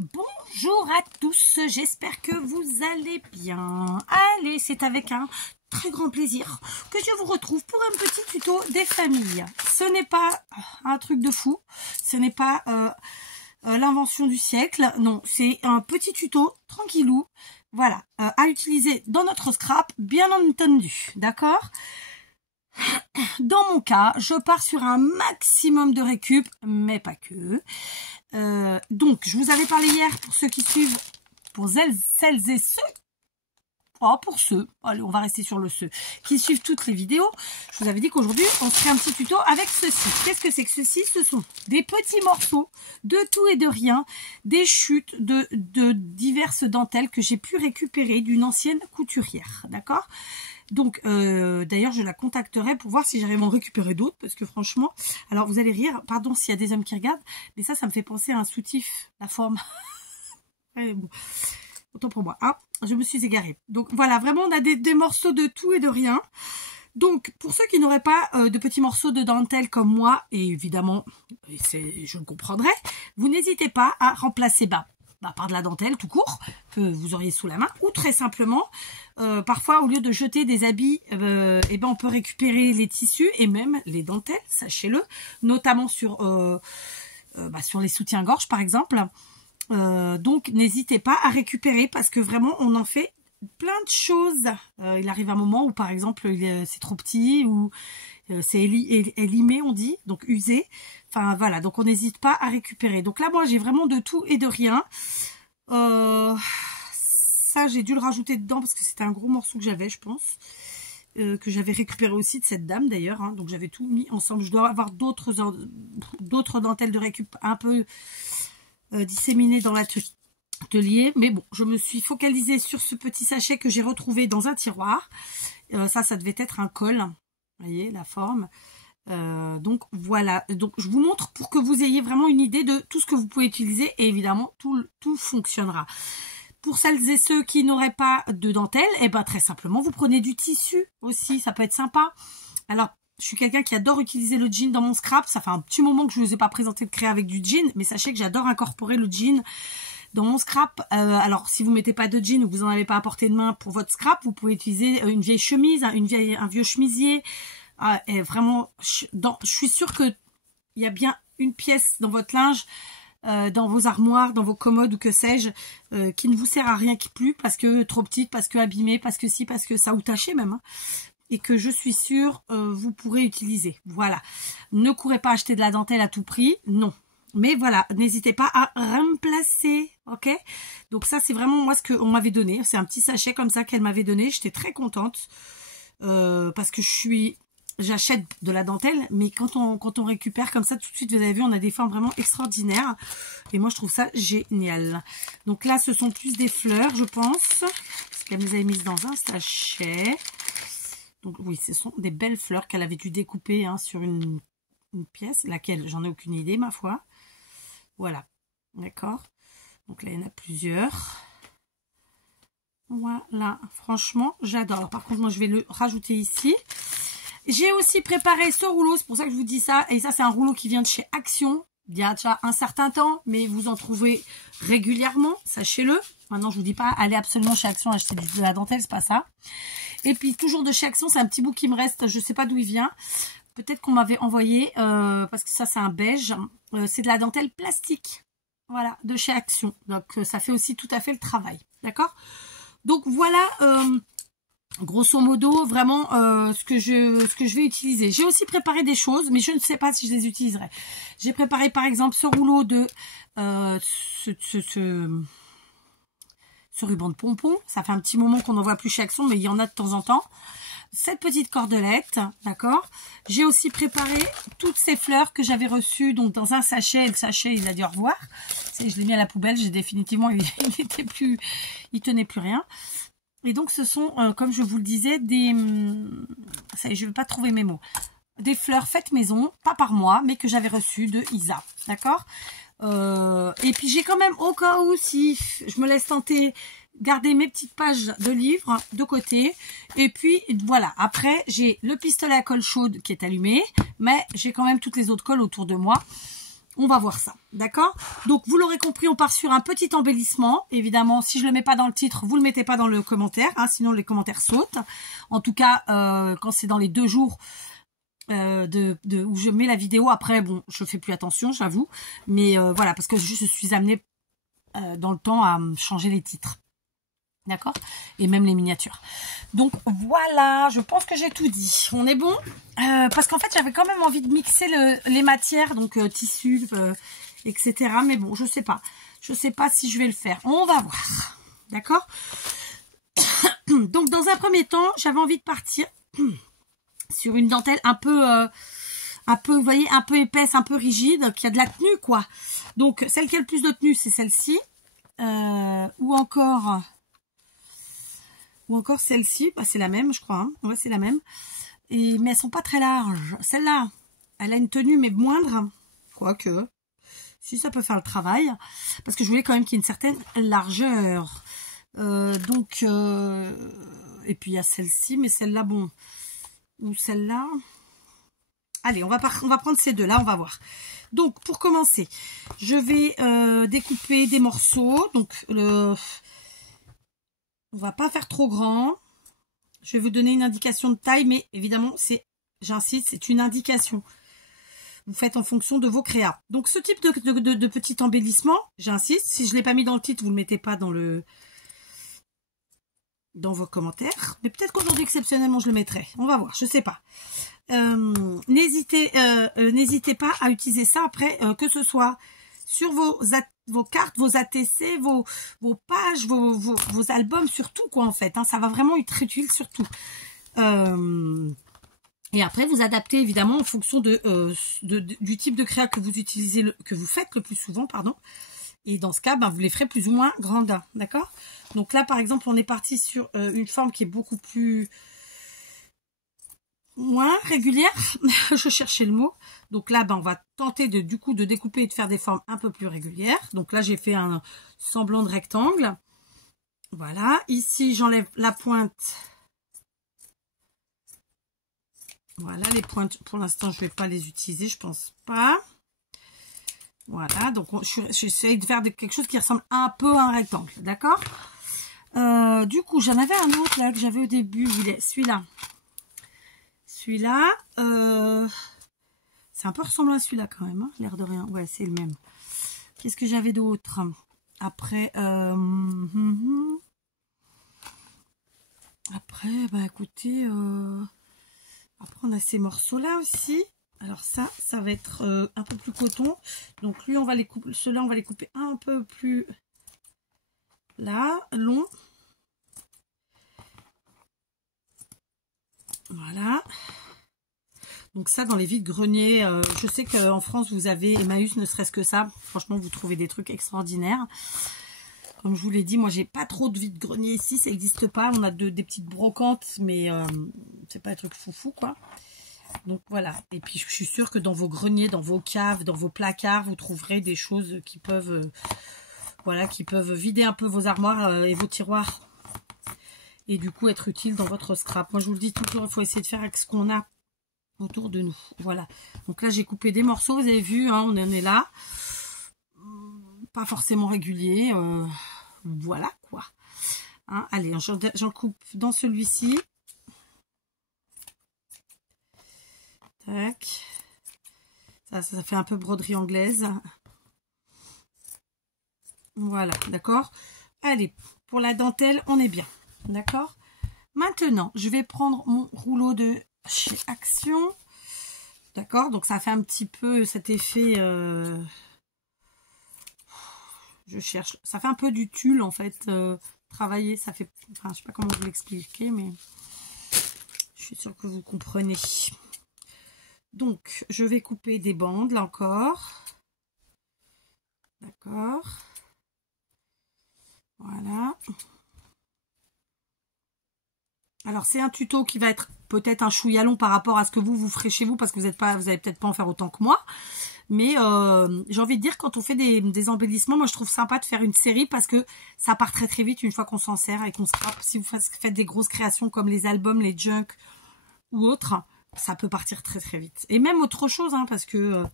Bonjour à tous, j'espère que vous allez bien. Allez, c'est avec un très grand plaisir que je vous retrouve pour un petit tuto des familles. Ce n'est pas un truc de fou, ce n'est pas l'invention du siècle, non, c'est un petit tuto tranquillou, voilà, à utiliser dans notre scrap, bien entendu, d'accord? Dans mon cas, je pars sur un maximum de récup, mais pas que. Donc, je vous avais parlé hier pour ceux qui suivent, pour celles et ceux, pour ceux, allez, on va rester sur le ceux, qui suivent toutes les vidéos. Je vous avais dit qu'aujourd'hui, on ferait un petit tuto avec ceci. Qu'est-ce que c'est que ceci? Ce sont des petits morceaux de tout et de rien, des chutes de diverses dentelles que j'ai pu récupérer d'une ancienne couturière, d'accord? Donc, d'ailleurs, je la contacterai pour voir si j'arrive à en récupérer d'autres, parce que franchement, alors vous allez rire, pardon s'il y a des hommes qui regardent, mais ça me fait penser à un soutif, la forme. Bon, autant pour moi, hein, je me suis égarée. Donc voilà, vraiment, on a des morceaux de tout et de rien. Donc, pour ceux qui n'auraient pas de petits morceaux de dentelle comme moi, et évidemment, je le comprendrai, vous n'hésitez pas à remplacer par de la dentelle tout court que vous auriez sous la main, ou très simplement parfois au lieu de jeter des habits, on peut récupérer les tissus et même les dentelles, sachez-le, notamment sur les soutiens-gorge par exemple. Donc n'hésitez pas à récupérer parce que vraiment on en fait plein de choses. Il arrive un moment où par exemple c'est trop petit ou c'est élimé on dit, donc usé. Enfin voilà, donc on n'hésite pas à récupérer. Donc là moi j'ai vraiment de tout et de rien. Ça j'ai dû le rajouter dedans parce que c'était un gros morceau que j'avais je pense. Que j'avais récupéré aussi de cette dame d'ailleurs. Hein, donc j'avais tout mis ensemble. Je dois avoir d'autres dentelles de récup un peu disséminées dans l'atelier. Mais bon, je me suis focalisée sur ce petit sachet que j'ai retrouvé dans un tiroir. Ça devait être un col. Vous voyez la forme. Donc voilà, donc je vous montre pour que vous ayez vraiment une idée de tout ce que vous pouvez utiliser et évidemment tout fonctionnera. Pour celles et ceux qui n'auraient pas de dentelle, très simplement vous prenez du tissu aussi, ça peut être sympa. Alors je suis quelqu'un qui adore utiliser le jean dans mon scrap, ça fait un petit moment que je ne vous ai pas présenté de créer avec du jean, mais sachez que j'adore incorporer le jean dans mon scrap. Alors si vous mettez pas de jean ou que vous n'en avez pas à portée de main pour votre scrap, vous pouvez utiliser une vieille chemise, un vieux chemisier. Et vraiment, je suis sûre que il y a bien une pièce dans votre linge, dans vos armoires, dans vos commodes ou que sais-je, qui ne vous sert à rien qui plus parce que trop petite, parce que abîmée, parce que si, parce que ça ou tachée même, hein, et que je suis sûre vous pourrez utiliser. Voilà, ne courez pas acheter de la dentelle à tout prix, non. Mais voilà, n'hésitez pas à remplacer, ok? Donc ça c'est vraiment moi ce qu'on m'avait donné. C'est un petit sachet comme ça qu'elle m'avait donné. J'étais très contente parce que j'achète de la dentelle, mais quand on récupère comme ça, tout de suite, vous avez vu, on a des formes vraiment extraordinaires. Et moi, je trouve ça génial. Donc là, ce sont plus des fleurs, je pense. Parce qu'elle nous avait mises dans un sachet. Donc oui, ce sont des belles fleurs qu'elle avait dû découper hein, sur une pièce. Laquelle, j'en ai aucune idée, ma foi. Voilà. D'accord. Donc là, il y en a plusieurs. Voilà. Franchement, j'adore. Par contre, moi, je vais le rajouter ici. J'ai aussi préparé ce rouleau, c'est pour ça que je vous dis ça. Et ça, c'est un rouleau qui vient de chez Action. Il y a déjà un certain temps, mais vous en trouvez régulièrement, sachez-le. Maintenant, je vous dis pas, allez absolument chez Action acheter de la dentelle, c'est pas ça. Et puis, toujours de chez Action, c'est un petit bout qui me reste, je sais pas d'où il vient. Peut-être qu'on m'avait envoyé, parce que ça, c'est un beige. C'est de la dentelle plastique. Voilà, de chez Action. Donc, ça fait aussi tout à fait le travail. D'accord? Donc, voilà... grosso modo, vraiment, ce que je vais utiliser. J'ai aussi préparé des choses, mais je ne sais pas si je les utiliserai. J'ai préparé, par exemple, ce rouleau de... ce ruban de pompon. Ça fait un petit moment qu'on n'en voit plus chez Action, mais il y en a de temps en temps. Cette petite cordelette, d'accord. J'ai aussi préparé toutes ces fleurs que j'avais reçues donc dans un sachet. Et le sachet, il a dit au revoir. Je l'ai mis à la poubelle. J'ai définitivement... il tenait plus rien. Et donc, ce sont, comme je vous le disais, je ne vais pas trouver mes mots. Des fleurs faites maison, pas par moi, mais que j'avais reçues de Isa. D'accord? Et puis, j'ai quand même, au cas où, si je me laisse tenter, garder mes petites pages de livres de côté. Et puis, voilà. Après, j'ai le pistolet à colle chaude qui est allumé, mais j'ai quand même toutes les autres colles autour de moi. On va voir ça, d'accord? Donc, vous l'aurez compris, on part sur un petit embellissement. Évidemment, si je le mets pas dans le titre, vous le mettez pas dans le commentaire, hein, sinon les commentaires sautent. En tout cas, quand c'est dans les 2 jours où je mets la vidéo, après, bon, je fais plus attention, j'avoue. Mais voilà, parce que je suis amenée dans le temps à changer les titres. D'accord? Et même les miniatures. Donc voilà, je pense que j'ai tout dit. On est bon? Parce qu'en fait, j'avais quand même envie de mixer les matières, donc tissu, etc. Mais bon, je sais pas. Je sais pas si je vais le faire. On va voir. D'accord? Donc dans un premier temps, j'avais envie de partir sur une dentelle un peu, vous voyez, un peu épaisse, un peu rigide, qui a de la tenue, quoi. Donc celle qui a le plus de tenue, c'est celle-ci. Ou encore celle-ci, bah, c'est la même, je crois. Hein. Ouais, c'est la même. Mais elles sont pas très larges. Celle-là, elle a une tenue, mais moindre. Quoique, si ça peut faire le travail. Parce que je voulais quand même qu'il y ait une certaine largeur. Et puis il y a celle-ci, mais celle-là, bon. Ou celle-là. Allez, on va prendre ces deux-là, on va voir. Donc, pour commencer, je vais découper des morceaux. Donc, on va pas faire trop grand. Je vais vous donner une indication de taille, mais évidemment, j'insiste, c'est une indication. Vous faites en fonction de vos créas. Donc, ce type de petit embellissement, j'insiste, si je ne l'ai pas mis dans le titre, vous ne le mettez pas dans vos commentaires. Mais peut-être qu'aujourd'hui, exceptionnellement, je le mettrai. On va voir, je sais pas. N'hésitez pas à utiliser ça après, que ce soit sur vos cartes, vos ATC, vos pages, vos albums, surtout quoi en fait. Hein, ça va vraiment être utile surtout. Et après vous adaptez évidemment en fonction du type de créa que vous utilisez, que vous faites le plus souvent, pardon. Et dans ce cas, ben, vous les ferez plus ou moins grandes, d'accord? Donc là par exemple, on est parti sur une forme qui est beaucoup plus moins régulière. Je cherchais le mot. Donc là, ben, on va tenter du coup de découper et de faire des formes un peu plus régulières. Donc là, j'ai fait un semblant de rectangle. Voilà. Ici, j'enlève la pointe. Voilà, les pointes, pour l'instant, je ne vais pas les utiliser, je pense pas. Voilà, donc j'essaye de faire quelque chose qui ressemble un peu à un rectangle, d'accord? Du coup, j'en avais un autre là que j'avais au début, celui-là. Celui-là, c'est un peu ressemblant à celui-là quand même, hein, l'air de rien. Ouais, c'est le même. Qu'est-ce que j'avais d'autre? Après, bah écoutez, après on a ces morceaux-là aussi. Alors ça va être un peu plus coton. Donc lui, on va les couper, ceux-là, on va les couper un peu plus là, long. Voilà. Donc ça, dans les vides-greniers, je sais qu'en France, vous avez Emmaüs, ne serait-ce que ça. Franchement, vous trouvez des trucs extraordinaires. Comme je vous l'ai dit, moi, j'ai pas trop de vides-greniers ici. Ça n'existe pas. On a des petites brocantes, mais c'est pas un truc foufou, quoi. Donc voilà. Et puis, je suis sûre que dans vos greniers, dans vos caves, dans vos placards, vous trouverez des choses qui peuvent, voilà, qui peuvent vider un peu vos armoires et vos tiroirs. Et du coup, être utile dans votre scrap. Moi, je vous le dis toujours, il faut essayer de faire avec ce qu'on a autour de nous. Voilà. Donc là, j'ai coupé des morceaux. Vous avez vu, hein, on en est là. Pas forcément régulier. Voilà, quoi. Hein, allez, j'en coupe dans celui-ci. Tac. Ça fait un peu broderie anglaise. Voilà, d'accord. Allez, pour la dentelle, on est bien. D'accord. Maintenant, je vais prendre mon rouleau de chez Action. D'accord. Donc, ça fait un petit peu cet effet... je cherche. Ça fait un peu du tulle, en fait. Travailler, ça fait... Enfin, je sais pas comment vous l'expliquer, mais... Je suis sûre que vous comprenez. Donc, je vais couper des bandes, là encore. D'accord. Voilà. Alors, c'est un tuto qui va être peut-être un chouïa long par rapport à ce que vous ferez chez vous, parce que vous allez peut-être pas en faire autant que moi. Mais j'ai envie de dire, quand on fait des embellissements, moi, je trouve sympa de faire une série parce que ça part très très vite une fois qu'on s'en sert et qu'on scrape. Si vous faites des grosses créations comme les albums, les junk ou autres, ça peut partir très très vite. Et même autre chose, hein, parce que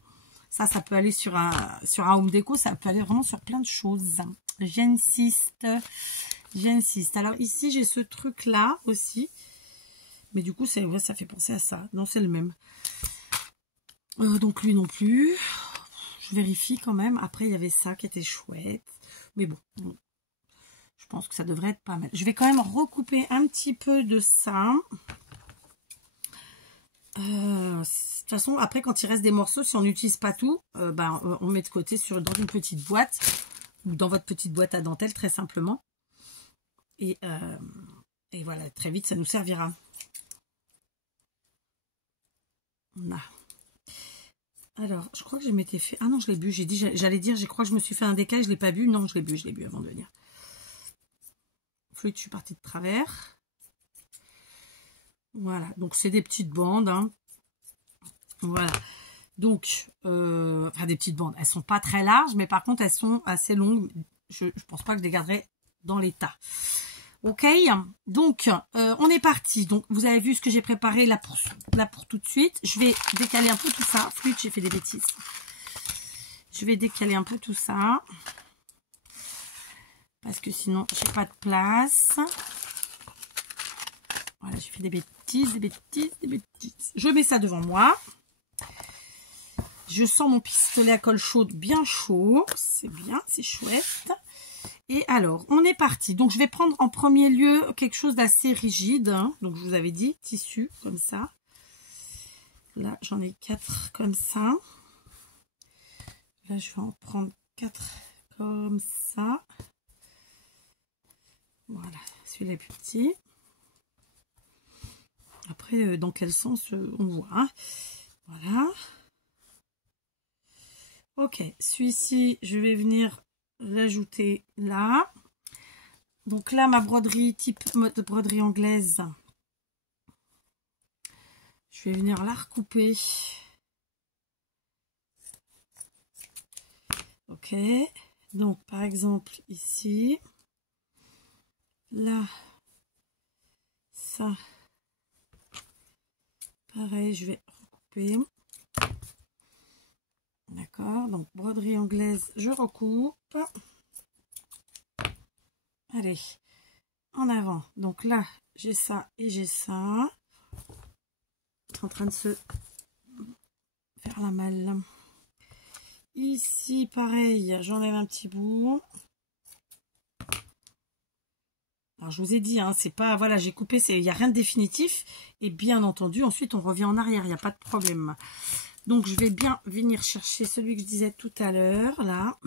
Ça peut aller sur un home déco, ça peut aller vraiment sur plein de choses. J'insiste. Alors ici, j'ai ce truc-là aussi. Mais du coup, ouais, ça fait penser à ça. Non, c'est le même. Donc lui non plus. Je vérifie quand même. Après, il y avait ça qui était chouette. Mais bon, je pense que ça devrait être pas mal. Je vais quand même recouper un petit peu de ça. De toute façon, après, quand il reste des morceaux, si on n'utilise pas tout, on met de côté dans une petite boîte. Ou dans votre petite boîte à dentelle, très simplement. Et voilà, très vite, ça nous servira. Là. Alors, je crois que je m'étais fait... Ah non, je l'ai bu. J'allais dire, je crois que je me suis fait un décalage, je ne l'ai pas bu. Non, je l'ai bu avant de venir. Fluide, je suis partie de travers. Voilà, donc c'est des petites bandes. Hein. Voilà. Donc, enfin des petites bandes. Elles ne sont pas très larges, mais par contre, elles sont assez longues. Je ne pense pas que je les garderai dans l'état. Ok, donc on est parti. Donc vous avez vu ce que j'ai préparé là pour tout de suite. Je vais décaler un peu tout ça. Flûte, j'ai fait des bêtises. Je vais décaler un peu tout ça. Parce que sinon, j'ai pas de place. Voilà, j'ai fait des bêtises. Je mets ça devant moi. Je sens mon pistolet à colle chaude bien chaud. C'est bien, c'est chouette. Et alors, on est parti. Donc, je vais prendre en premier lieu quelque chose d'assez rigide. Hein. Donc, je vous avais dit, tissu, comme ça. Là, j'en ai 4 comme ça. Là, je vais en prendre 4 comme ça. Voilà, celui-là est plus petit. Après, dans quel sens, on voit. Hein. Voilà. Ok, celui-ci, je vais venir l'ajouter là. Donc là, ma broderie type mode broderie anglaise, je vais venir la recouper. Ok, donc par exemple ici, là, ça, pareil, je vais recouper. D'accord, donc broderie anglaise, je recoupe. Allez, en avant. Donc là, j'ai ça et j'ai ça. C'est en train de se faire la malle. Ici, pareil, j'enlève un petit bout. Alors, je vous ai dit, hein, c'est pas... Voilà, j'ai coupé, il n'y a rien de définitif. Et bien entendu, ensuite, on revient en arrière, il n'y a pas de problème. Donc, je vais bien venir chercher celui que je disais tout à l'heure, là.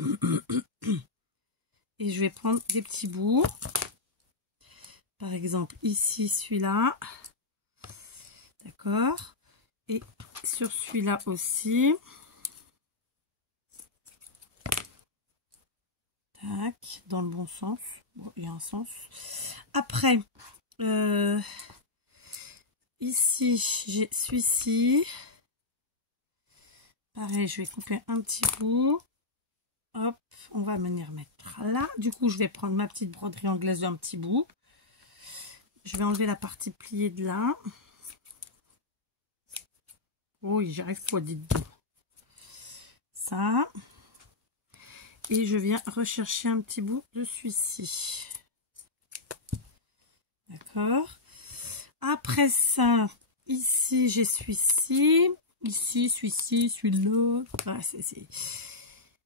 Et je vais prendre des petits bouts. Par exemple, ici, celui-là. D'accord. Et sur celui-là aussi. Tac, dans le bon sens. Bon, il y a un sens. Après, ici, j'ai celui-ci. Pareil, je vais couper un petit bout. Hop, on va venir mettre là. Du coup, je vais prendre ma petite broderie anglaise d'un petit bout. Je vais enlever la partie pliée de là. Oui, j'y arrive pas, dites donc. Ça. Et je viens rechercher un petit bout de celui-ci. D'accord. Après ça, ici, j'ai celui-ci. Ici, celui-ci, celui-là. Voilà, c'est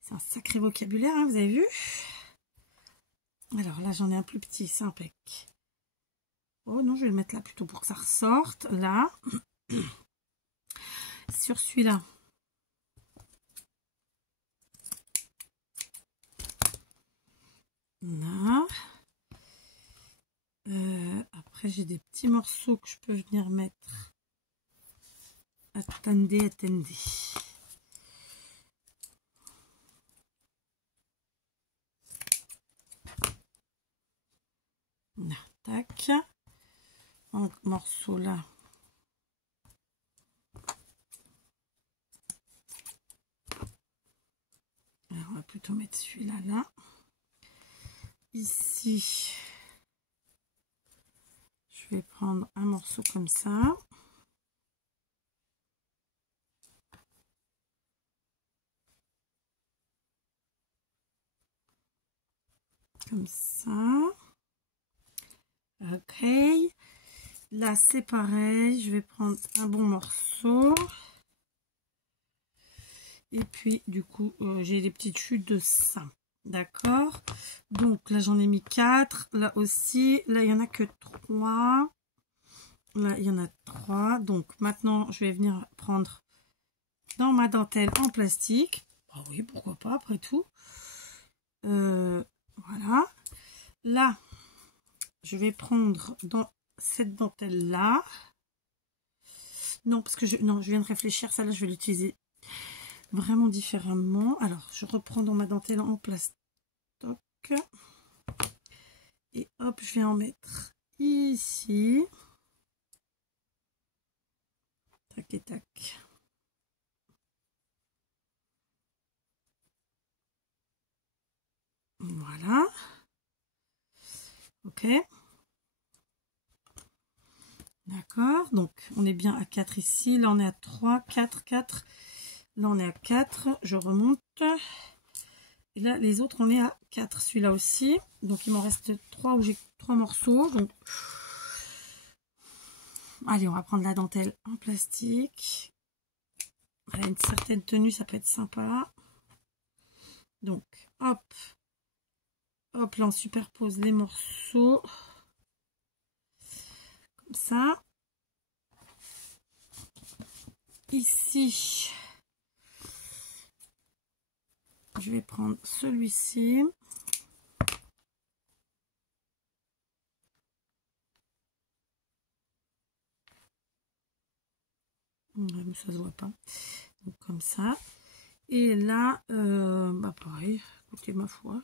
un sacré vocabulaire, hein, vous avez vu? Alors là, j'en ai un plus petit, c'est impec. Oh non, je vais le mettre là plutôt pour que ça ressorte. Là. Sur celui-là. Là. Après, j'ai des petits morceaux que je peux venir mettre. Attendez. Là, tac. Un morceau là. Alors, on va plutôt mettre celui-là là. Ici, je vais prendre un morceau comme ça. comme ça. Ok. Là, c'est pareil. Je vais prendre un bon morceau. Et puis, du coup, j'ai des petites chutes de ça. D'accord. Donc, là, j'en ai mis 4. Là aussi. Là, il n'y en a que 3. Là, il y en a 3. Donc, maintenant, je vais venir prendre dans ma dentelle en plastique. Ah oui, pourquoi pas, après tout. Voilà. Là, je vais prendre dans cette dentelle-là. Non, parce que je viens de réfléchir. Ça, là, je vais l'utiliser vraiment différemment. Alors, je reprends dans ma dentelle en plastoc. Et hop, je vais en mettre ici. Tac et tac. Voilà. Ok. D'accord. Donc, on est bien à 4 ici. Là, on est à 3, 4, 4. Là, on est à 4. Je remonte. Et là, les autres, on est à 4. Celui-là aussi. Donc, il m'en reste 3 où j'ai 3 morceaux. Donc, allez, on va prendre la dentelle en plastique. Elle a une certaine tenue, ça peut être sympa. Donc, hop. Hop, là, on superpose les morceaux. Comme ça. Ici, je vais prendre celui-ci. Mais ça se voit pas. Donc, comme ça. Et là, bah pareil, écoutez ma foi.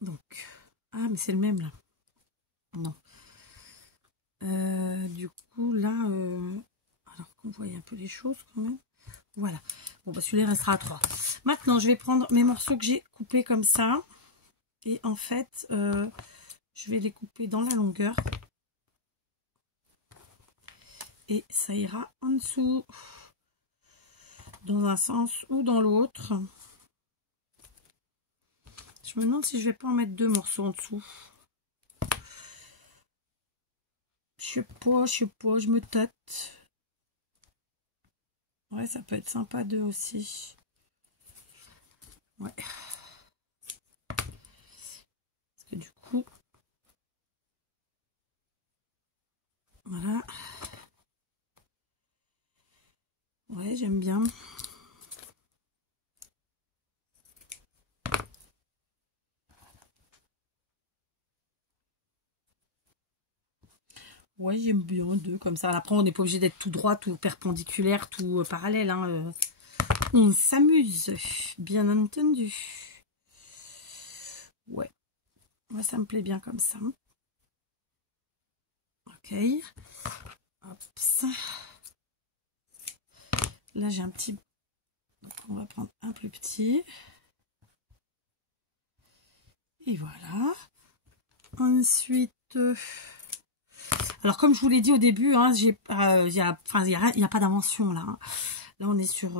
Donc, ah, mais c'est le même là. Non. Du coup, là, alors qu'on voyait un peu les choses quand même. Voilà. Bon, bah celui-là restera à 3. Maintenant, je vais prendre mes morceaux que j'ai coupés comme ça. Et en fait, je vais les couper dans la longueur. Et ça ira en dessous. Dans un sens ou dans l'autre. Je me demande si je vais pas en mettre 2 morceaux en dessous. Je sais pas, je me tâte. Ouais, ça peut être sympa 2 aussi. Ouais. Parce que du coup, voilà. Ouais, j'aime bien. Ouais, j'aime bien 2 comme ça. Après, on n'est pas obligé d'être tout droit, tout perpendiculaire, tout parallèle. Hein. On s'amuse, bien entendu. Ouais. Moi, ça me plaît bien comme ça. Ok. Hop, ça. Là, j'ai un petit... Donc, on va prendre un plus petit. Et voilà. Ensuite... Alors, comme je vous l'ai dit au début, hein, il n'y a pas d'invention là. Hein. Là, on est sur...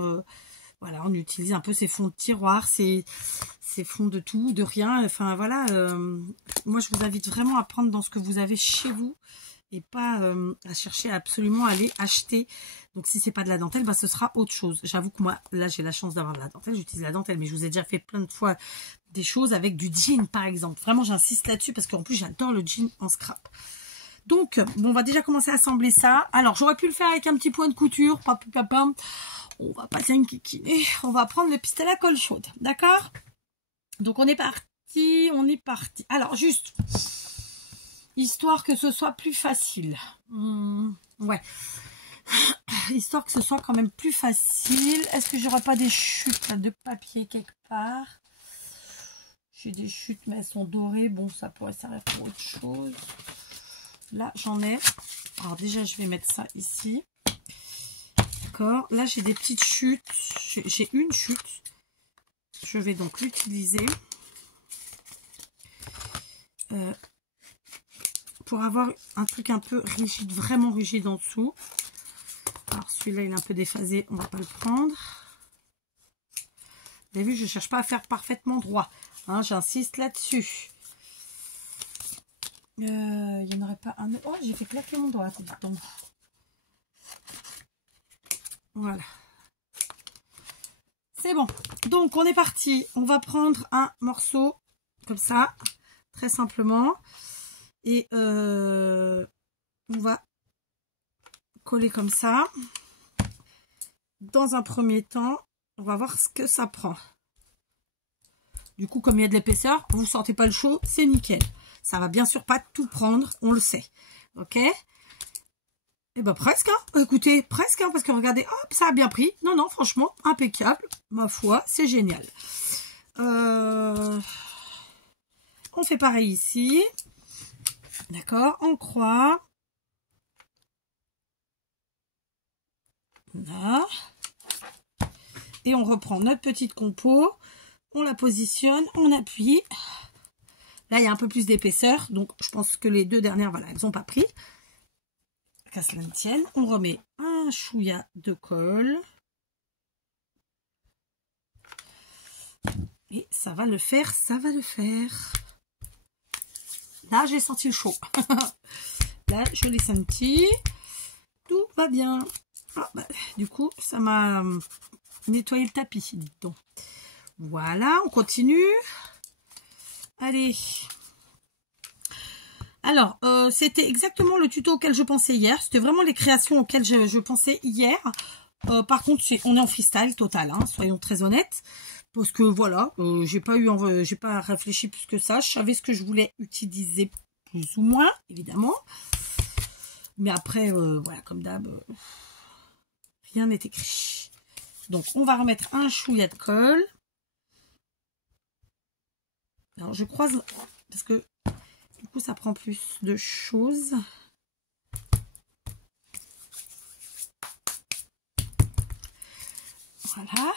voilà, on utilise un peu ces fonds de tiroir, ces fonds de tout, de rien. Enfin, voilà. Moi, je vous invite vraiment à prendre dans ce que vous avez chez vous et pas à chercher à absolument aller acheter. Donc, si c'est pas de la dentelle, bah, ce sera autre chose. J'avoue que moi, là, j'ai la chance d'avoir de la dentelle. J'utilise la dentelle, mais je vous ai déjà fait plein de fois des choses avec du jean, par exemple. Vraiment, j'insiste là-dessus parce qu'en plus, j'adore le jean en scrap. Donc, bon, on va déjà commencer à assembler ça. Alors, j'aurais pu le faire avec un petit point de couture. On va pas s'inquiéter. On va prendre le pistolet à colle chaude. D'accord? Donc, on est parti. Alors, juste, histoire que ce soit plus facile. Ouais. Histoire que ce soit quand même plus facile. Est-ce que j'aurai pas des chutes là, de papier quelque part? J'ai des chutes, mais elles sont dorées. Bon, ça pourrait servir pour autre chose. Là, j'en ai. Alors, déjà, je vais mettre ça ici. D'accord. Là, j'ai des petites chutes. J'ai une chute. Je vais donc l'utiliser. Pour avoir un truc un peu rigide, vraiment rigide en dessous. Alors, celui-là, il est un peu déphasé. On va pas le prendre. Vous avez vu, je ne cherche pas à faire parfaitement droit. Hein, j'insiste là-dessus. Il n'y en aurait pas un... Oh, j'ai fait claquer mon doigt. Attends. Voilà. C'est bon. Donc, on est parti. On va prendre un morceau comme ça, très simplement. Et on va coller comme ça. Dans un premier temps, on va voir ce que ça prend. Du coup, comme il y a de l'épaisseur, vous ne sentez pas le chaud, c'est nickel. Ça va bien sûr pas tout prendre, on le sait. Ok? Et ben presque, hein. Écoutez, presque, hein, parce que regardez, hop, ça a bien pris. Non, non, franchement, impeccable. Ma foi, c'est génial. On fait pareil ici. D'accord, on croit. Là. Et on reprend notre petite compo. On la positionne, on appuie. Là, il y a un peu plus d'épaisseur. Donc, je pense que les deux dernières, voilà, elles n'ont pas pris. Qu'à cela ne tienne. On remet un chouïa de colle. Et ça va le faire, ça va le faire. Là, j'ai senti le chaud. Là, je l'ai senti. Tout va bien. Ah, bah, du coup, ça m'a nettoyé le tapis, dites donc. Voilà, on continue. Allez. Alors, c'était exactement le tuto auquel je pensais hier. C'était vraiment les créations auxquelles je pensais hier. Par contre, on est en freestyle total, hein, soyons très honnêtes. Parce que voilà, j'ai pas réfléchi plus que ça. Je savais ce que je voulais utiliser plus ou moins, évidemment. Mais après, voilà, comme d'hab, rien n'est écrit. Donc, on va remettre un chouïa de colle. Alors, je croise, parce que du coup, ça prend plus de choses. Voilà.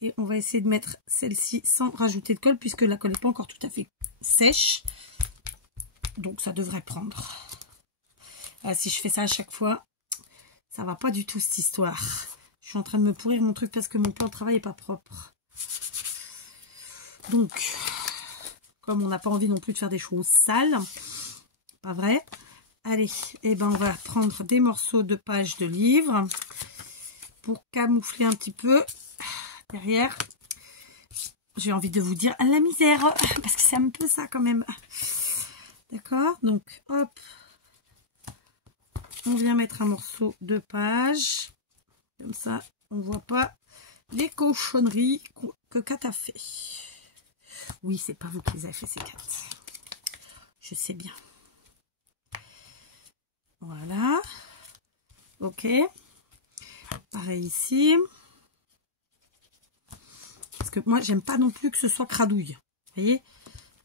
Et on va essayer de mettre celle-ci sans rajouter de colle, puisque la colle n'est pas encore tout à fait sèche. Donc, ça devrait prendre. Si je fais ça à chaque fois, ça va pas du tout, cette histoire. Je suis en train de me pourrir mon truc parce que mon plan de travail n'est pas propre. Donc, comme on n'a pas envie non plus de faire des choses sales, pas vrai. Allez, et ben on va prendre des morceaux de pages de livres pour camoufler un petit peu derrière. J'ai envie de vous dire la misère, parce que c'est un peu ça quand même. D'accord, donc hop, on vient mettre un morceau de page. Comme ça, on ne voit pas les cochonneries que Kat a fait. Oui, c'est pas vous qui les avez fait, c'est Kat. Je sais bien. Voilà. Ok. Pareil ici. Parce que moi, j'aime pas non plus que ce soit cradouille. Vous voyez?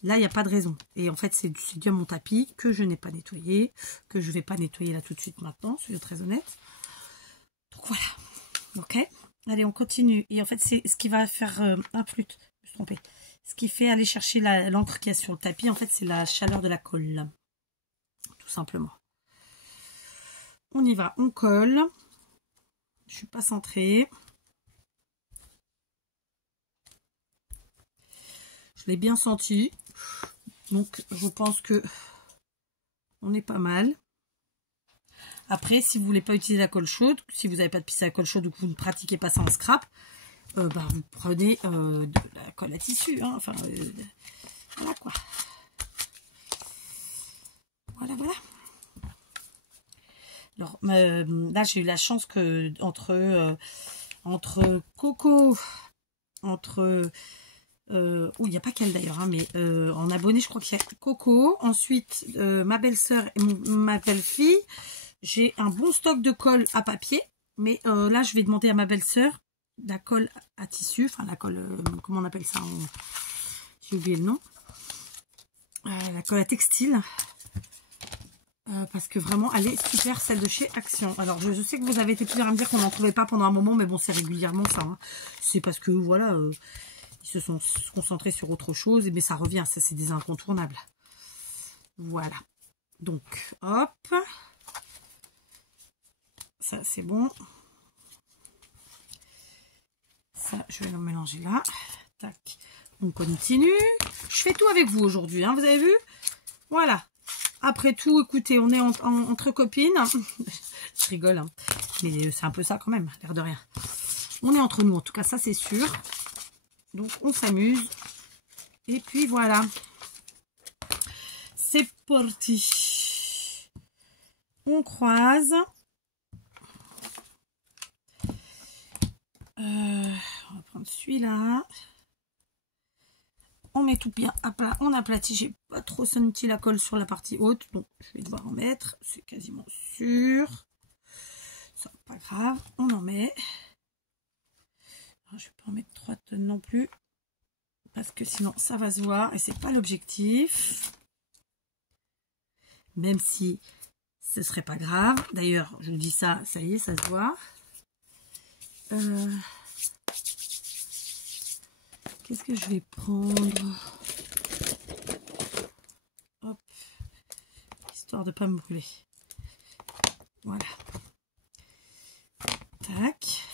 Là, il n'y a pas de raison. Et en fait, c'est bien mon tapis que je n'ai pas nettoyé. Que je ne vais pas nettoyer là tout de suite maintenant. Soyons très honnête. Donc voilà. Ok. Allez, on continue. Et en fait, c'est ce qui va faire... Ah, flûte. Je me suis trompée. Ce qui fait aller chercher l'encre qu'il y a sur le tapis, en fait, c'est la chaleur de la colle. Tout simplement. On y va. On colle. Je ne suis pas centrée. Je l'ai bien senti. Donc, je pense que on est pas mal. Après, si vous voulez pas utiliser la colle chaude, si vous n'avez pas de pisse à la colle chaude ou que vous ne pratiquez pas ça en scrap, bah, vous prenez de la colle à tissu. Hein, enfin, voilà quoi. Voilà, voilà. Alors, là, j'ai eu la chance que entre Coco, il n'y a pas qu'elle d'ailleurs, hein, mais en abonné, je crois qu'il y a Coco. Ensuite, ma belle-sœur et ma belle-fille. J'ai un bon stock de colle à papier. Mais là, je vais demander à ma belle-sœur la colle à tissu. Enfin, la colle, comment on appelle ça? J'ai oublié le nom. La colle à textile. Parce que vraiment, elle est super, celle de chez Action. Alors, je sais que vous avez été plusieurs à me dire qu'on n'en trouvait pas pendant un moment. Mais bon, c'est régulièrement ça. Hein. C'est parce que, voilà... ils se sont concentrés sur autre chose, mais ça revient, ça c'est des incontournables. Voilà. Donc, hop. Ça c'est bon. Ça, je vais le mélanger là. Tac. On continue. Je fais tout avec vous aujourd'hui, hein, vous avez vu? Voilà. Après tout, écoutez, on est entre copines. Je rigole, hein. Mais c'est un peu ça quand même, l'air de rien. On est entre nous, en tout cas, ça c'est sûr. Donc, on s'amuse. Et puis, voilà. C'est parti. On croise. On va prendre celui-là. On met tout bien à plat. On aplatit. J'ai pas trop senti la colle sur la partie haute. Donc, je vais devoir en mettre. C'est quasiment sûr. Ça, pas grave. On en met. Alors, je vais pas en mettre 3 tonnes non plus. Parce que sinon, ça va se voir. Et c'est pas l'objectif. Même si ce serait pas grave. D'ailleurs, je vous dis ça. Ça y est, ça se voit. Qu'est-ce que je vais prendre? Hop. Histoire de ne pas me brûler. Voilà. Tac.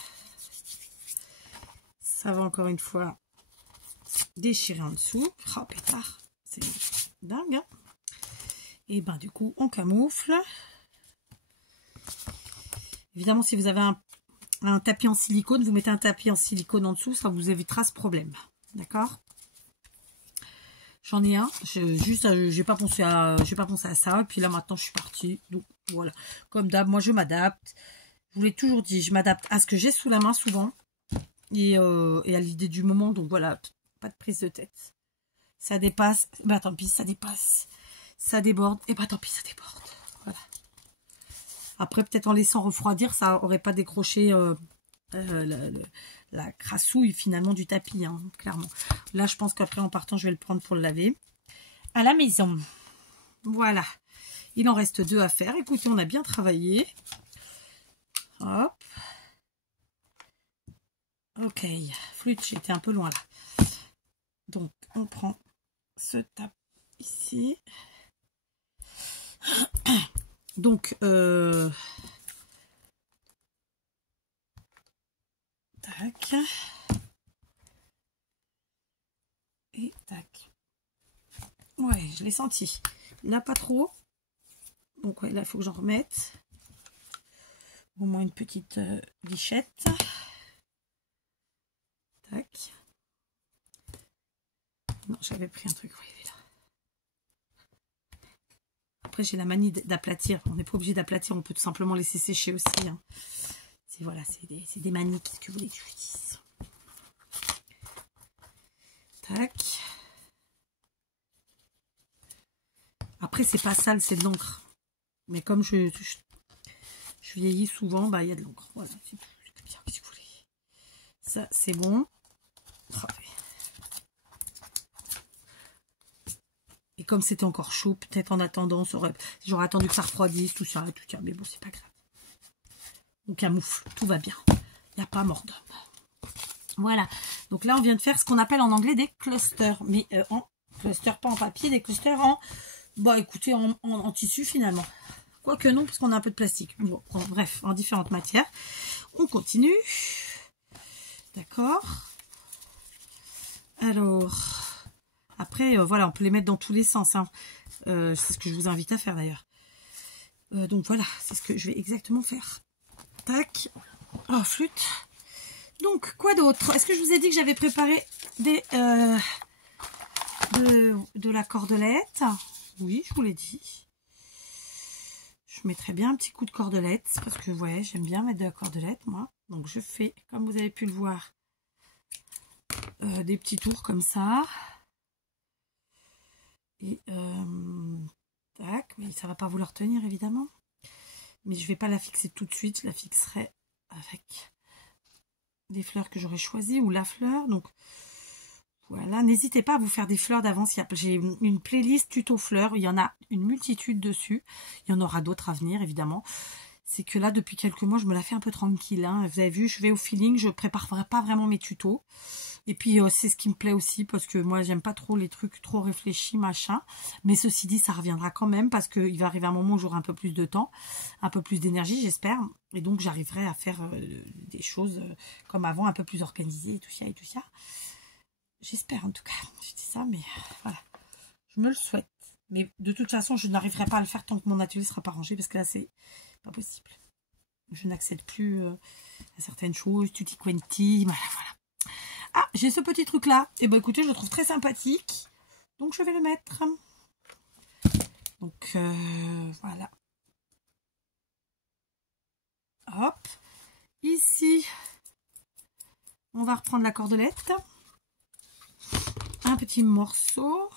Ça va encore une fois déchirer en dessous. Oh pétard. C'est dingue. Hein, et ben du coup, on camoufle. Évidemment, si vous avez un tapis en silicone, vous mettez un tapis en silicone en dessous, ça vous évitera ce problème. D'accord? J'en ai un. J'ai pas pensé à ça. Et puis là maintenant je suis partie. Donc voilà. Comme d'hab, moi je m'adapte. Je vous l'ai toujours dit, je m'adapte à ce que j'ai sous la main souvent. Et à l'idée du moment. Donc voilà, pas de prise de tête. Ça dépasse, bah tant pis, ça dépasse. Ça déborde, et bah tant pis, ça déborde. Voilà. Après, peut-être en laissant refroidir, ça aurait pas décroché la crassouille finalement du tapis, hein, clairement. Là, je pense qu'après en partant, je vais le prendre pour le laver à la maison. Voilà. Il en reste 2 à faire. Écoutez, on a bien travaillé. Hop. Ok. Flûte, j'étais un peu loin là. Donc, on prend ce tape ici. Donc, tac. Et tac. Ouais, je l'ai senti. Là, pas trop. Donc, ouais, là, il faut que j'en remette. Au moins une petite lichette. Tac. Non, j'avais pris un truc. Oui, il est là. Après, j'ai la manie d'aplatir. On n'est pas obligé d'aplatir. On peut tout simplement laisser sécher aussi. Hein. Voilà, c'est des manies. Qu'est-ce que vous voulez que je vous dise? Tac. Après, c'est pas sale, c'est de l'encre. Mais comme je vieillis souvent, bah il y a de l'encre. Voilà, c'est bien, qu'est-ce que vous voulez. Ça, c'est bon. Et comme c'était encore chaud, peut-être en attendant, j'aurais attendu que ça refroidisse, tout ça, tout ça. Mais bon, c'est pas grave. On camoufle, tout va bien. Il n'y a pas mort d'homme. Voilà. Donc là, on vient de faire ce qu'on appelle en anglais des clusters. Mais en clusters, pas en papier, des clusters en... Bah écoutez, en tissu finalement. Quoique non, parce qu'on a un peu de plastique. Bon, bref, en différentes matières. On continue. D'accord. Alors, après, voilà, on peut les mettre dans tous les sens. Hein. C'est ce que je vous invite à faire d'ailleurs. Donc voilà, c'est ce que je vais exactement faire. Tac. Oh, flûte. Donc, quoi d'autre? Est-ce que je vous ai dit que j'avais préparé des de la cordelette? Oui, je vous l'ai dit. Je mettrai bien un petit coup de cordelette parce que ouais, j'aime bien mettre de la cordelette moi. Donc je fais, comme vous avez pu le voir, des petits tours comme ça. Et tac, mais ça va pas vouloir tenir évidemment. Mais je vais pas la fixer tout de suite, je la fixerai avec des fleurs que j'aurais choisies ou la fleur. Donc voilà, n'hésitez pas à vous faire des fleurs d'avance. J'ai une playlist tuto fleurs, il y en a une multitude dessus. Il y en aura d'autres à venir évidemment. C'est que là, depuis quelques mois, je me la fais un peu tranquille. Hein. Vous avez vu, je vais au feeling, je prépare pas vraiment mes tutos. Et puis c'est ce qui me plaît aussi parce que moi j'aime pas trop les trucs trop réfléchis machin. Mais ceci dit ça reviendra quand même parce qu'il va arriver un moment où j'aurai un peu plus de temps, un peu plus d'énergie j'espère. Et donc j'arriverai à faire des choses comme avant, un peu plus organisées et tout ça et tout ça. J'espère en tout cas. Je dis ça mais voilà. Je me le souhaite. Mais de toute façon je n'arriverai pas à le faire tant que mon atelier ne sera pas rangé parce que là c'est pas possible. Je n'accède plus à certaines choses, tutti quanti, voilà. Ah, j'ai ce petit truc là. Et ben écoutez, je le trouve très sympathique. Donc je vais le mettre. Donc voilà. Hop. Ici, on va reprendre la cordelette. Un petit morceau.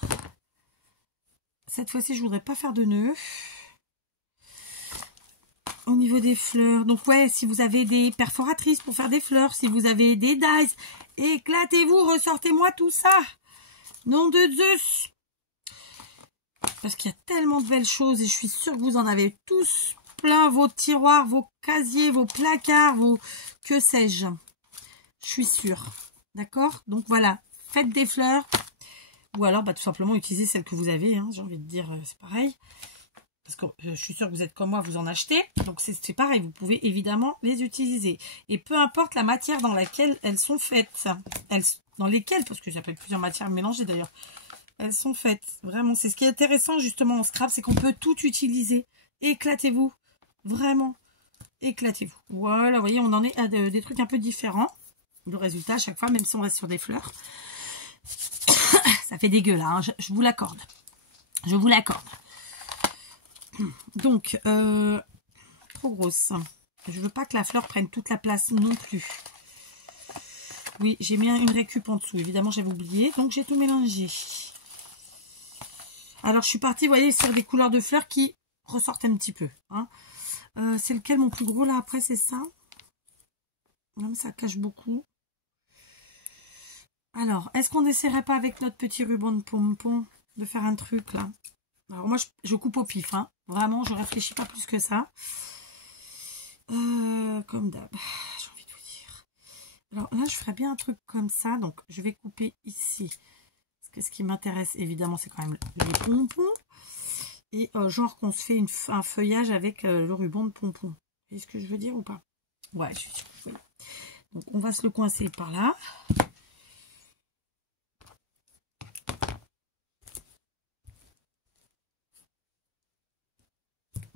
Cette fois-ci, je voudrais pas faire de nœud. Au niveau des fleurs, donc ouais, si vous avez des perforatrices pour faire des fleurs, si vous avez des dies, éclatez-vous, ressortez-moi tout ça. Nom de Zeus. Parce qu'il y a tellement de belles choses et je suis sûre que vous en avez tous plein, vos tiroirs, vos casiers, vos placards, vos... que sais-je. Je suis sûre. D'accord? Donc voilà, faites des fleurs. Ou alors, bah, tout simplement, utilisez celles que vous avez. Hein, j'ai envie de dire, c'est pareil. Parce que je suis sûre que vous êtes comme moi, vous en achetez. Donc c'est pareil, vous pouvez évidemment les utiliser. Et peu importe la matière dans laquelle elles sont faites. Dans lesquelles, parce que j'appelle plusieurs matières mélangées d'ailleurs. Elles sont faites. Vraiment, c'est ce qui est intéressant justement en scrap, c'est qu'on peut tout utiliser. Éclatez-vous. Vraiment. Éclatez-vous. Voilà, vous voyez, on en est à des trucs un peu différents. Le résultat, à chaque fois, même si on reste sur des fleurs. Ça fait dégueu là, hein, je vous l'accorde. Je vous l'accorde. Donc, trop grosse. Je veux pas que la fleur prenne toute la place non plus. Oui, j'ai mis une récup en dessous. Évidemment, j'avais oublié. Donc, j'ai tout mélangé. Alors, je suis partie, vous voyez, sur des couleurs de fleurs qui ressortent un petit peu. Hein. C'est lequel mon plus gros là après, c'est ça. Même ça cache beaucoup. Alors, est-ce qu'on n'essaierait pas avec notre petit ruban de pompon de faire un truc là? Alors moi, je coupe au pif, hein. Vraiment, je réfléchis pas plus que ça. Comme d'hab, j'ai envie de vous dire. Alors là, je ferais bien un truc comme ça. Donc, je vais couper ici. Parce que ce qui m'intéresse, évidemment, c'est quand même les pompons. Et genre qu'on se fait un feuillage avec le ruban de pompon. Vous voyez ce que je veux dire ou pas? Ouais, je suis sûre. Oui. Donc, on va se le coincer par là.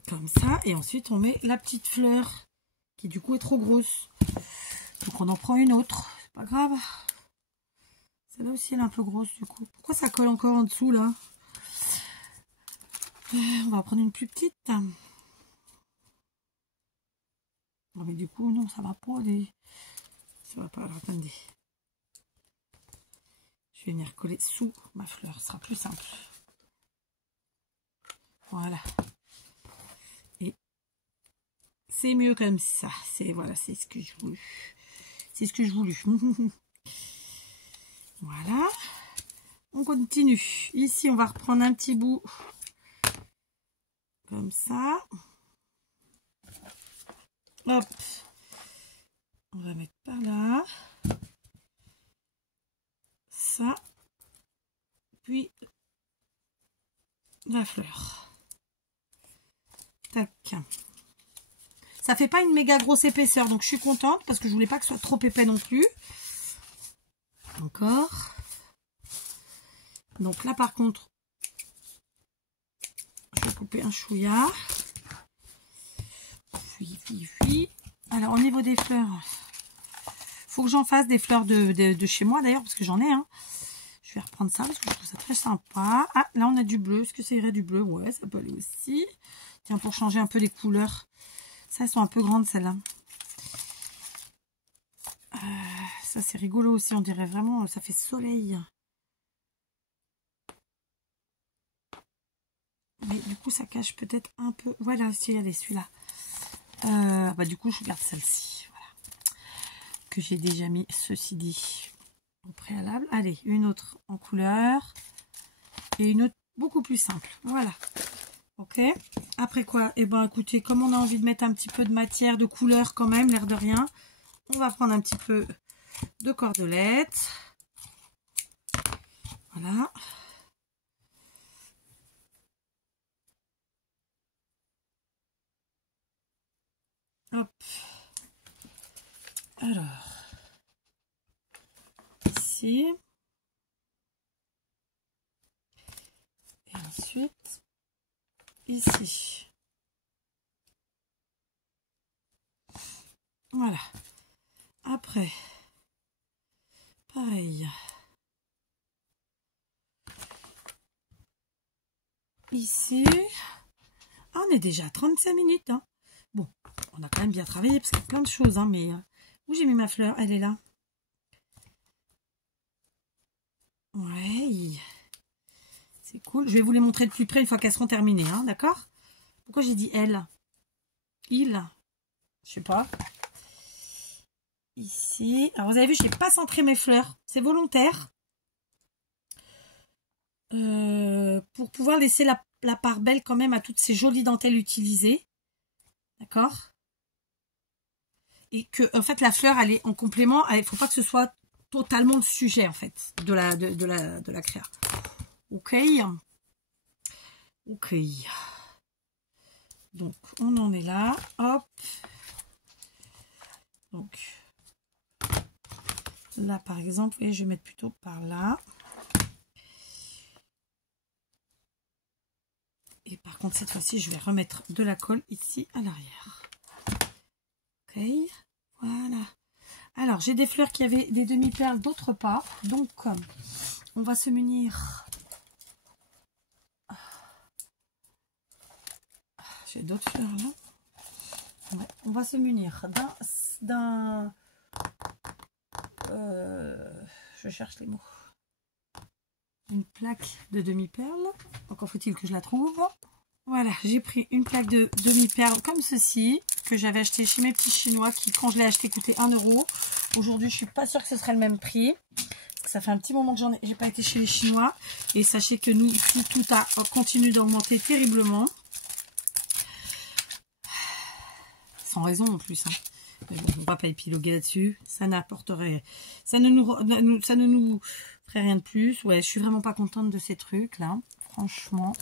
Comme ça, et ensuite on met la petite fleur qui du coup est trop grosse, donc on en prend une autre, c'est pas grave. Celle-là aussi elle est un peu grosse du coup. Pourquoi ça colle encore en dessous là? On va prendre une plus petite. Non mais du coup non, ça va pas aller. Ça va pas, alors attendez. Je vais venir coller sous ma fleur, ce sera plus simple. Voilà. C'est mieux comme ça. C'est voilà, c'est ce que je voulais. C'est ce que je voulais. Voilà. On continue. Ici, on va reprendre un petit bout comme ça. Hop. On va mettre par là. Ça. Puis la fleur. Tac. Ça fait pas une méga grosse épaisseur, donc je suis contente parce que je voulais pas que ce soit trop épais non plus. Encore. Donc là, par contre, je vais couper un chouïa. Puis. Alors, au niveau des fleurs, faut que j'en fasse des fleurs de chez moi d'ailleurs, parce que j'en ai. Hein. Je vais reprendre ça parce que je trouve ça très sympa. Ah, là, on a du bleu. Est-ce que ça irait du bleu? Ouais, ça peut aller aussi. Tiens, pour changer un peu les couleurs. Ça, elles sont un peu grandes, celles-là. Ça, c'est rigolo aussi. On dirait vraiment, ça fait soleil. Mais du coup, ça cache peut-être un peu. Voilà, si, regardez, celui-là. Bah, du coup, je garde celle-ci. Voilà. Que j'ai déjà mis, ceci dit, au préalable. Allez, une autre en couleur. Et une autre beaucoup plus simple. Voilà. Ok. Après quoi? Eh ben, écoutez, comme on a envie de mettre un petit peu de matière, de couleur quand même, l'air de rien, on va prendre un petit peu de cordelette. Voilà. Hop. Alors. Ici. Et ensuite, ici. Voilà. Après, pareil. Ici. Ah, on est déjà à 35 minutes. Hein. Bon, on a quand même bien travaillé parce qu'il y a plein de choses. Hein, mais où j'ai mis ma fleur? Elle est là. Ouais. C'est cool. Je vais vous les montrer de plus près une fois qu'elles seront terminées. Hein, d'accord? Pourquoi j'ai dit elle? Il? Je sais pas. Ici. Alors, vous avez vu, je n'ai pas centré mes fleurs. C'est volontaire. Pour pouvoir laisser la part belle quand même à toutes ces jolies dentelles utilisées. D'accord? Et que, en fait, la fleur, elle est en complément. Il ne faut pas que ce soit totalement le sujet, en fait, de la créa. Ok. Ok. Donc, on en est là. Hop. Donc, là, par exemple, vous voyez, je vais mettre plutôt par là. Et par contre, cette fois-ci, je vais remettre de la colle ici à l'arrière. Ok. Voilà. Alors, j'ai des fleurs qui avaient des demi-perles, d'autres pas. Donc, on va se munir. J'ai d'autres fleurs là. Ouais, on va se munir d'un... je cherche les mots. Une plaque de demi-perles. Encore faut-il que je la trouve. Voilà, j'ai pris une plaque de demi-perles comme ceci, que j'avais acheté chez mes petits chinois, qui quand je l'ai acheté coûtait 1 €. Aujourd'hui, je suis pas sûre que ce serait le même prix. Ça fait un petit moment que j'ai pas été chez les Chinois. Et sachez que nous, ici, tout a continué d'augmenter terriblement. Sans raison en plus. Hein. Mais bon, on ne va pas épiloguer là-dessus. Ça n'apporterait... Ça ne nous ferait rien de plus. Ouais, je suis vraiment pas contente de ces trucs là. Franchement.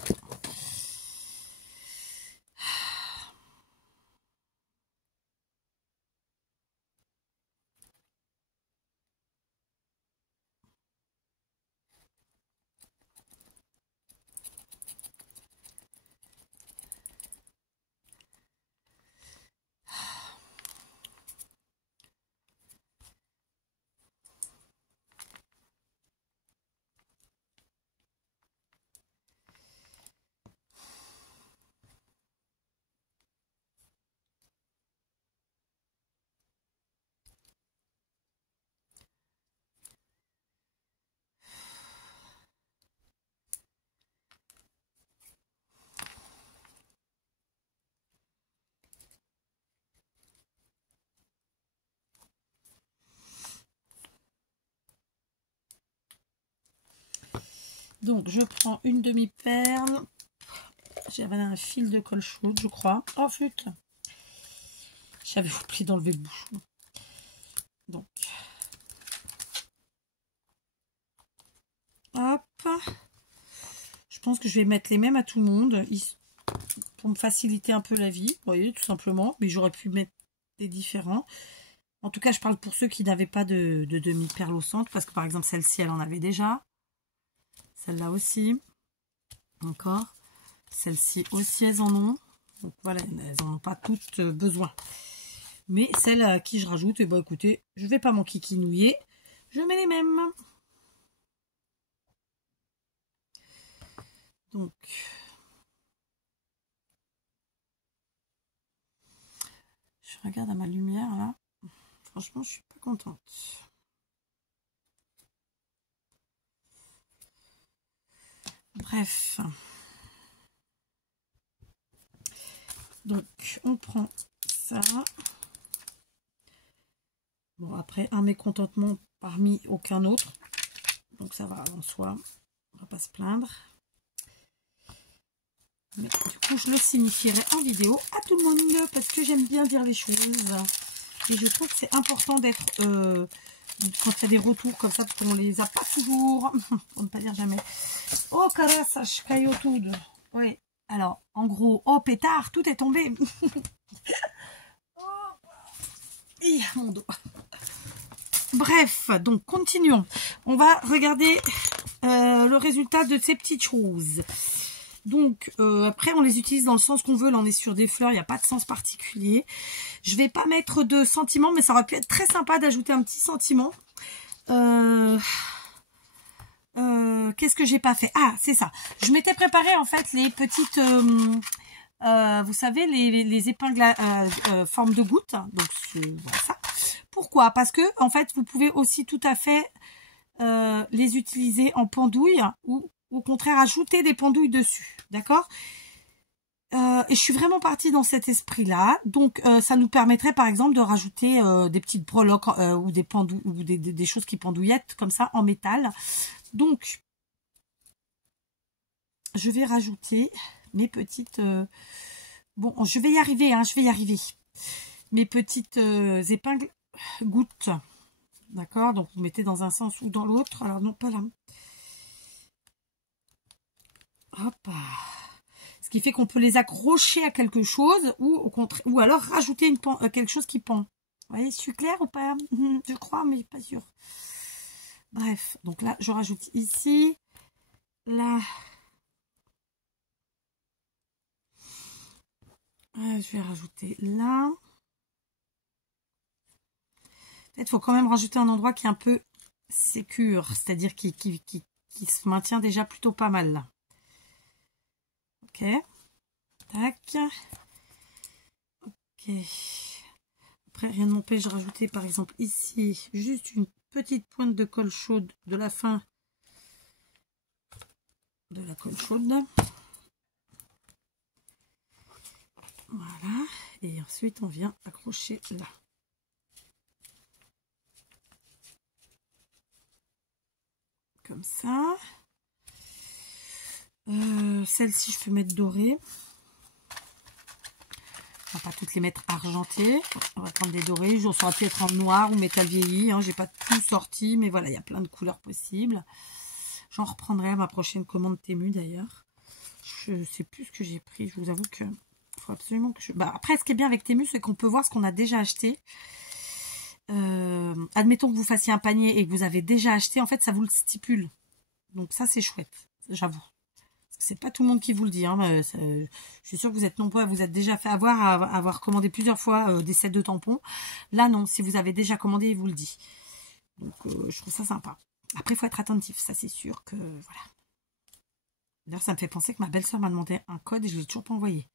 Donc, je prends une demi-perle. J'avais un fil de colle chaude, je crois. Oh, flûte. J'avais oublié d'enlever le bouchon. Donc, hop. Je pense que je vais mettre les mêmes à tout le monde pour me faciliter un peu la vie. Vous voyez, tout simplement. Mais j'aurais pu mettre des différents. En tout cas, je parle pour ceux qui n'avaient pas de demi-perle au centre. Parce que, par exemple, celle-ci, elle en avait déjà. Celle-là aussi. Encore. Celle-ci aussi, elles en ont. Donc, voilà, elles n'en ont pas toutes besoin. Mais celles à qui je rajoute, et écoutez, je ne vais pas m'enquiquinouiller. Je mets les mêmes. Donc, je regarde à ma lumière là. Franchement, je suis pas contente. Bref. Donc, on prend ça. Bon, après, un mécontentement parmi aucun autre. Donc, ça va en soi. On va pas se plaindre. Mais du coup, je le signifierai en vidéo à tout le monde parce que j'aime bien dire les choses. Et je trouve que c'est important d'être quand il y a des retours comme ça, parce qu'on les a pas toujours, pour ne pas dire jamais. Oh, carassage, caillotude. Oui, alors, en gros, oh, pétard, tout est tombé. Oh, mon dos. Bref, donc, continuons. On va regarder le résultat de ces petites choses. Donc, après, on les utilise dans le sens qu'on veut. Là, on est sur des fleurs, il n'y a pas de sens particulier. Je vais pas mettre de sentiment, mais ça aurait pu être très sympa d'ajouter un petit sentiment. Qu'est-ce que j'ai pas fait? Ah, c'est ça. Je m'étais préparé, en fait, les petites... vous savez, les épingles à forme de goutte. Donc, voilà ça. Pourquoi? Parce que, en fait, vous pouvez aussi tout à fait les utiliser en pendouille ou au contraire ajouter des pendouilles dessus, d'accord? Et je suis vraiment partie dans cet esprit-là. Donc, ça nous permettrait, par exemple, de rajouter des petites breloques ou des pendouilles ou des choses qui pendouillettes comme ça en métal. Donc, je vais rajouter mes petites... bon, je vais y arriver, hein, je vais y arriver. Mes petites épingles gouttes. D'accord? Donc, vous mettez dans un sens ou dans l'autre. Alors, non, pas là. Hop. Ce qui fait qu'on peut les accrocher à quelque chose ou au contraire, ou alors rajouter quelque chose qui pend. Vous voyez, je suis claire ou pas? Je crois, mais pas sûr. Bref, donc là, je rajoute ici. Là. Je vais rajouter là. Peut-être faut quand même rajouter un endroit qui est un peu sécure, c'est-à-dire qui se maintient déjà plutôt pas mal là. Ok. Tac. Ok. Après, rien ne m'empêche de rajouter par exemple ici juste une petite pointe de colle chaude de la fin de la colle chaude. Voilà. Et ensuite, on vient accrocher là. Comme ça. Celle-ci, je peux mettre dorée. On va pas toutes les mettre argentées. On va prendre des dorées. Ça aurait pu être en noir ou métal vieilli. Hein. J'ai pas tout sorti, mais voilà, il y a plein de couleurs possibles. J'en reprendrai à ma prochaine commande Temu d'ailleurs. Je sais plus ce que j'ai pris. Je vous avoue que faut absolument que je... Bah, après, ce qui est bien avec Temu, c'est qu'on peut voir ce qu'on a déjà acheté. Admettons que vous fassiez un panier et que vous avez déjà acheté, en fait, ça vous le stipule. Donc ça, c'est chouette, j'avoue. C'est pas tout le monde qui vous le dit. Hein, mais je suis sûre que vous êtes nombreux à vous êtes déjà fait avoir à avoir commandé plusieurs fois des sets de tampons. Là, non. Si vous avez déjà commandé, il vous le dit. Donc, je trouve ça sympa. Après, il faut être attentif. Ça, c'est sûr que... Voilà. D'ailleurs, ça me fait penser que ma belle-sœur m'a demandé un code et je ne l'ai toujours pas envoyé.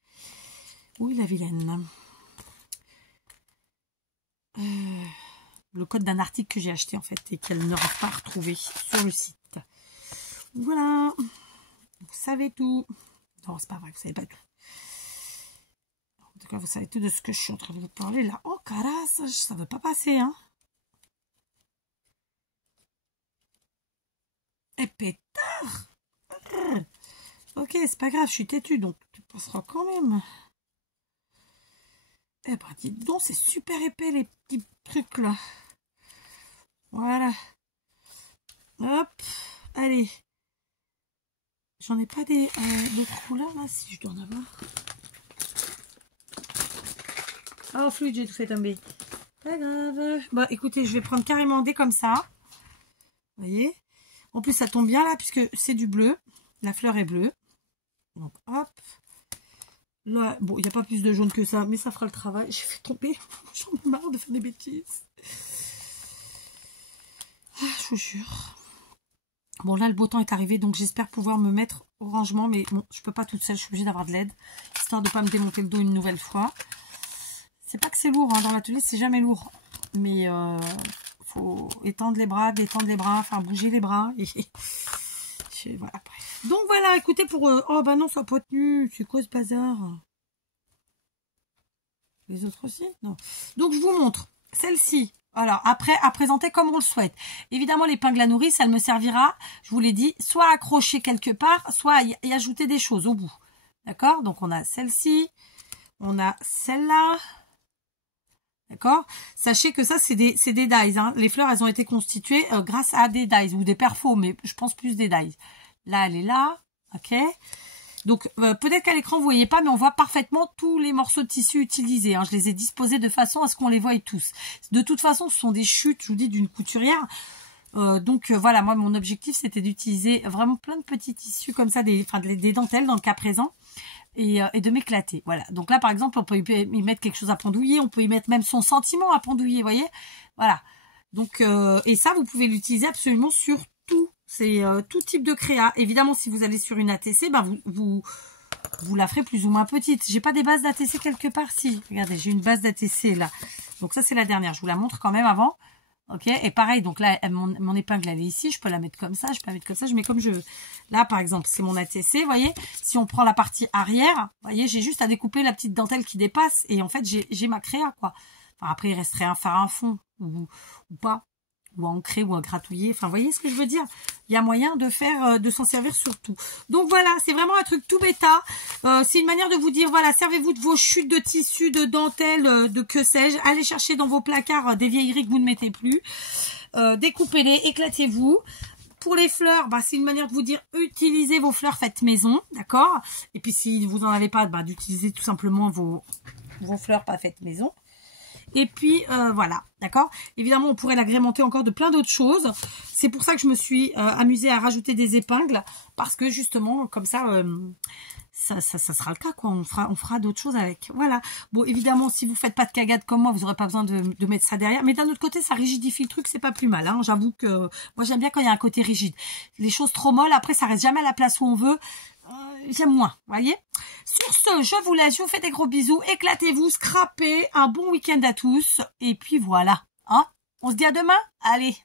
Oui, la vilaine. Le code d'un article que j'ai acheté, en fait, et qu'elle n'aura pas retrouvé sur le site. Voilà. Vous savez tout. Non, c'est pas vrai, vous savez pas tout. En tout cas, vous savez tout de ce que je suis en train de vous parler là. Oh, carasse, ça veut pas passer, hein. Et pétard. Ok, c'est pas grave, je suis têtue, donc tu passeras quand même. Eh ben, dis donc, c'est super épais, les petits trucs là. Voilà. Hop, allez. J'en ai pas d'autres couleurs là, si je dois en avoir. Oh, fluide, j'ai tout fait tomber. Pas grave. Bah écoutez, je vais prendre carrément des comme ça. Vous voyez. En plus, ça tombe bien là, puisque c'est du bleu. La fleur est bleue. Donc, hop. Là, bon, il n'y a pas plus de jaune que ça, mais ça fera le travail. J'ai fait tomber. J'en ai marre de faire des bêtises. Ah, je vous jure. Bon, là, le beau temps est arrivé, donc j'espère pouvoir me mettre au rangement. Mais bon, je peux pas toute seule, je suis obligée d'avoir de l'aide. Histoire de ne pas me démonter le dos une nouvelle fois. C'est pas que c'est lourd, hein, dans l'atelier, c'est jamais lourd. Mais faut étendre les bras, détendre les bras, enfin bouger les bras. Et voilà, bref. Donc voilà, écoutez, pour... oh bah non, ça n'a pas tenu. C'est quoi ce bazar? Les autres aussi? Non. Donc je vous montre. Celle-ci. Alors, après, à présenter comme on le souhaite. Évidemment, l'épingle à nourrice, elle me servira, je vous l'ai dit, soit accrocher quelque part, soit y ajouter des choses au bout. D'accord? Donc, on a celle-ci, on a celle-là, D'accord? Sachez que ça, c'est des dies. Hein. Les fleurs, elles ont été constituées grâce à des dies ou des perfos, mais je pense plus des dies. Là, elle est là. Ok? Donc, peut-être qu'à l'écran, vous voyez pas, mais on voit parfaitement tous les morceaux de tissu utilisés. Hein. Je les ai disposés de façon à ce qu'on les voie tous. De toute façon, ce sont des chutes, je vous dis, d'une couturière. Donc voilà, moi mon objectif c'était d'utiliser vraiment plein de petits tissus comme ça, des dentelles dans le cas présent, et de m'éclater. Voilà, donc là par exemple on peut y mettre quelque chose à pendouiller, on peut y mettre même son sentiment à pendouiller, vous voyez. Voilà, donc et ça vous pouvez l'utiliser absolument sur tout, c'est tout type de créa. Évidemment si vous allez sur une ATC, ben vous la ferez plus ou moins petite. J'ai pas des bases d'ATC quelque part, si, regardez, j'ai une base d'ATC là, donc ça c'est la dernière, je vous la montre quand même avant. Ok, et pareil, donc là, mon épingle, elle est ici, je peux la mettre comme ça, je peux la mettre comme ça, je mets comme je veux. Là, par exemple, c'est mon ATC, vous voyez, si on prend la partie arrière, vous voyez, j'ai juste à découper la petite dentelle qui dépasse, et en fait, j'ai ma créa, quoi. Enfin, après, il resterait à faire un fond, ou pas, ou à ancrer, ou à gratouiller, enfin, vous voyez ce que je veux dire? Il y a moyen de faire, de s'en servir sur tout. Donc voilà, c'est vraiment un truc tout bêta. C'est une manière de vous dire, voilà, servez-vous de vos chutes de tissu, de dentelle, de que sais-je. Allez chercher dans vos placards des vieilleries que vous ne mettez plus. Découpez-les, éclatez-vous. Pour les fleurs, bah, c'est une manière de vous dire, utilisez vos fleurs faites maison, d'accord? Et puis si vous n'en avez pas, bah, d'utiliser tout simplement vos fleurs pas faites maison. Et puis voilà, d'accord. Évidemment, on pourrait l'agrémenter encore de plein d'autres choses. C'est pour ça que je me suis amusée à rajouter des épingles, parce que justement, comme ça, ça sera le cas, quoi. On fera d'autres choses avec. Voilà. Bon, évidemment, si vous faites pas de cagade comme moi, vous n'aurez pas besoin de mettre ça derrière. Mais d'un autre côté, ça rigidifie le truc, c'est pas plus mal. Hein. J'avoue que moi, j'aime bien quand il y a un côté rigide. Les choses trop molles, après, ça reste jamais à la place où on veut. J'aime moins, voyez. Sur ce, je vous laisse, je vous fais des gros bisous, éclatez-vous, scrapez, un bon week-end à tous, et puis voilà, hein. On se dit à demain, allez.